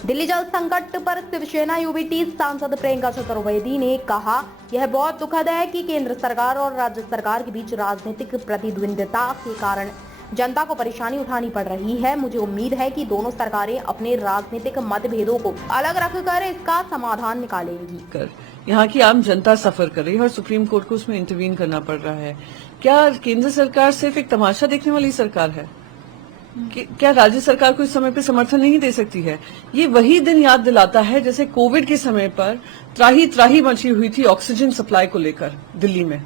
दिल्ली जल संकट पर शिवसेना यूबीटी सांसद प्रियंका चतुर्वेदी ने कहा, यह बहुत दुखद है कि केंद्र सरकार और राज्य सरकार के बीच राजनीतिक प्रतिद्वंद्विता के कारण जनता को परेशानी उठानी पड़ रही है। मुझे उम्मीद है कि दोनों सरकारें अपने राजनीतिक मतभेदों को अलग रखकर इसका समाधान निकालेंगी। यहाँ की आम जनता सफर कर रही है और सुप्रीम कोर्ट को उसमें इंटरवीन करना पड़ रहा है। क्या केंद्र सरकार सिर्फ एक तमाशा देखने वाली सरकार है? क्या राज्य सरकार को इस समय पे समर्थन नहीं दे सकती है? ये वही दिन याद दिलाता है जैसे कोविड के समय पर त्राही त्राही मची हुई थी ऑक्सीजन सप्लाई को लेकर दिल्ली में।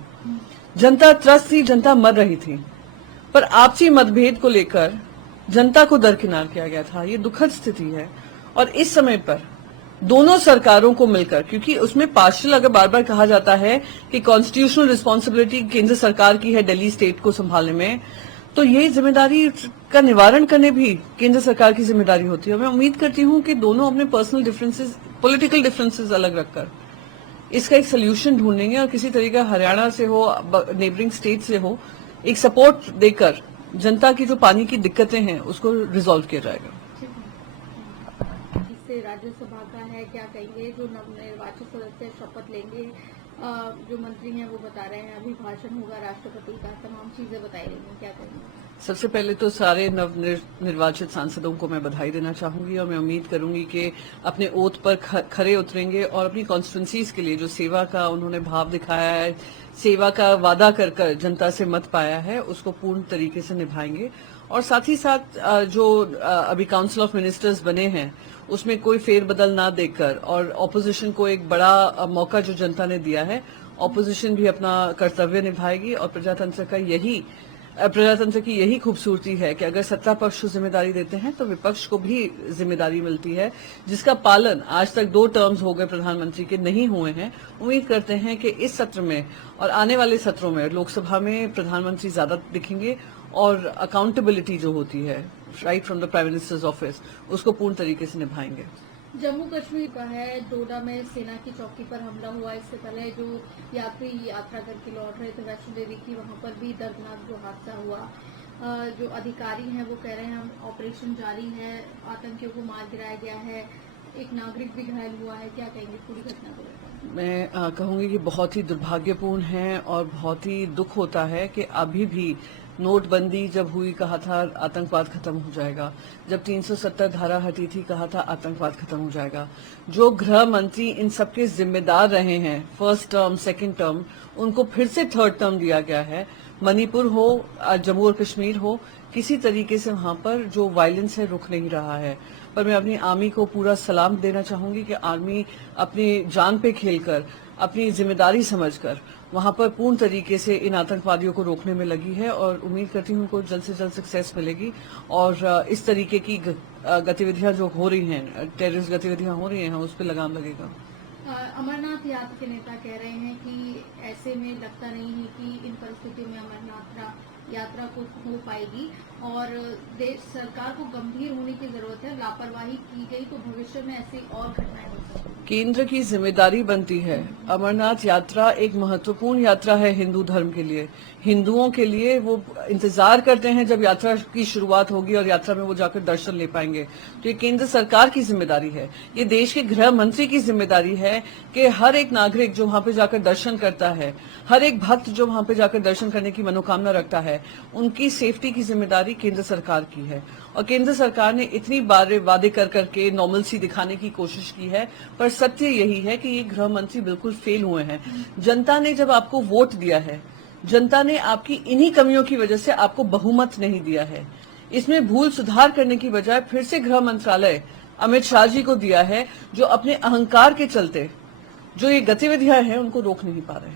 जनता त्रस्त थी, जनता मर रही थी, पर आपसी मतभेद को लेकर जनता को दरकिनार किया गया था। ये दुखद स्थिति है और इस समय पर दोनों सरकारों को मिलकर, क्योंकि उसमें पार्शियल अगर बार बार कहा जाता है कि कॉन्स्टिट्यूशनल रिस्पॉन्सिबिलिटी केंद्र सरकार की है दिल्ली स्टेट को संभालने में, तो ये जिम्मेदारी का निवारण करने भी केंद्र सरकार की जिम्मेदारी होती है। मैं उम्मीद करती हूं कि दोनों अपने पर्सनल डिफरेंसेस, पॉलिटिकल डिफरेंसेस अलग रखकर इसका एक सोल्यूशन ढूंढेंगे और किसी तरीके हरियाणा से हो, नेबरिंग स्टेट से हो, एक सपोर्ट देकर जनता की जो पानी की दिक्कतें हैं उसको रिजॉल्व किया जाएगा। इससे राज्यसभा का है, क्या कहेंगे? जो नवनिर्वाचित सदस्य शपथ लेंगे, जो मंत्री हैं वो बता रहे हैं अभिभाषण होगा राष्ट्रपति का, तमाम चीजें बताई रही हैं, क्या करेंगे? सबसे पहले तो सारे नवनिर्वाचित सांसदों को मैं बधाई देना चाहूंगी और मैं उम्मीद करूंगी कि अपने ओथ पर खरे उतरेंगे और अपनी कॉन्स्टिट्यूंसीज के लिए जो सेवा का उन्होंने भाव दिखाया है, सेवा का वादा कर जनता से मत पाया है, उसको पूर्ण तरीके से निभाएंगे। और साथ ही साथ जो अभी काउंसिल ऑफ मिनिस्टर्स बने हैं उसमें कोई फेरबदल ना देकर और ऑपोजिशन को एक बड़ा मौका जो जनता ने दिया है, ऑपोजिशन भी अपना कर्तव्य निभाएगी। और प्रजातंत्र की यही खूबसूरती है कि अगर सत्ता पक्ष को जिम्मेदारी देते हैं तो विपक्ष को भी जिम्मेदारी मिलती है, जिसका पालन आज तक 2 टर्म्स हो गए प्रधानमंत्री के नहीं हुए हैं। उम्मीद करते हैं कि इस सत्र में और आने वाले सत्रों में लोकसभा में प्रधानमंत्री ज्यादा दिखेंगे और अकाउंटेबिलिटी जो होती है right from the prime minister's office उसको पूर्ण तरीके से निभाएंगे। जम्मू कश्मीर का है, डोडा में सेना की चौकी पर हमला हुआ। इससे पहले जो यात्री यात्रा करके लौट रहे थे वैष्णो देवी की, वहां पर भी दर्दनाक जो हादसा हुआ। जो अधिकारी हैं वो कह रहे हैं ऑपरेशन जारी है, आतंकियों को मार गिराया गया है, एक नागरिक भी घायल हुआ है। क्या कहेंगे पूरी घटना को लेकर? मैं कहूंगी कि बहुत ही दुर्भाग्यपूर्ण है और बहुत ही दुख होता है कि अभी भी नोटबंदी जब हुई कहा था आतंकवाद खत्म हो जाएगा, जब 370 धारा हटी थी कहा था आतंकवाद खत्म हो जाएगा। जो गृह मंत्री इन सबके जिम्मेदार रहे हैं फर्स्ट टर्म, सेकंड टर्म, उनको फिर से थर्ड टर्म दिया गया है। मणिपुर हो, जम्मू और कश्मीर हो, किसी तरीके से वहां पर जो वायलेंस है रुक नहीं रहा है। पर मैं अपनी आर्मी को पूरा सलाम देना चाहूंगी कि आर्मी अपनी जान पे खेलकर, अपनी जिम्मेदारी समझकर वहां पर पूर्ण तरीके से इन आतंकवादियों को रोकने में लगी है और उम्मीद करती हूं उनको जल्द से जल्द सक्सेस मिलेगी। और इस तरीके की गतिविधियां जो हो रही हैं, टेररिस्ट गतिविधियां हो रही हैं, उस पर लगाम लगेगा। अमरनाथ यात्रा के नेता कह रहे हैं कि ऐसे में लगता नहीं है कि इन परिस्थितियों में अमरनाथ यात्रा को हो पाएगी और देश सरकार को गंभीर होने की जरूरत है। लापरवाही की गई तो भविष्य में ऐसी और घटनाएं हो सकती हैं। केंद्र की जिम्मेदारी बनती है। अमरनाथ यात्रा एक महत्वपूर्ण यात्रा है हिंदू धर्म के लिए, हिंदुओं के लिए। वो इंतजार करते हैं जब यात्रा की शुरुआत होगी और यात्रा में वो जाकर दर्शन ले पाएंगे। तो ये केंद्र सरकार की जिम्मेदारी है, ये देश के गृह मंत्री की जिम्मेदारी है कि हर एक नागरिक जो वहां पे जाकर दर्शन करता है, हर एक भक्त जो वहां पे जाकर दर्शन करने की मनोकामना रखता है, उनकी सेफ्टी की जिम्मेदारी केंद्र सरकार की है। और केंद्र सरकार ने इतनी बार वादे कर करके नॉर्मलसी दिखाने की कोशिश की है, पर सत्य यही है कि ये गृह मंत्री बिल्कुल फेल हुए हैं। जनता ने जब आपको वोट दिया है, जनता ने आपकी इन्हीं कमियों की वजह से आपको बहुमत नहीं दिया है। इसमें भूल सुधार करने की बजाय फिर से गृह मंत्रालय अमित शाह जी को दिया है, जो अपने अहंकार के चलते जो ये गतिविधियां हैं उनको रोक नहीं पा रहे।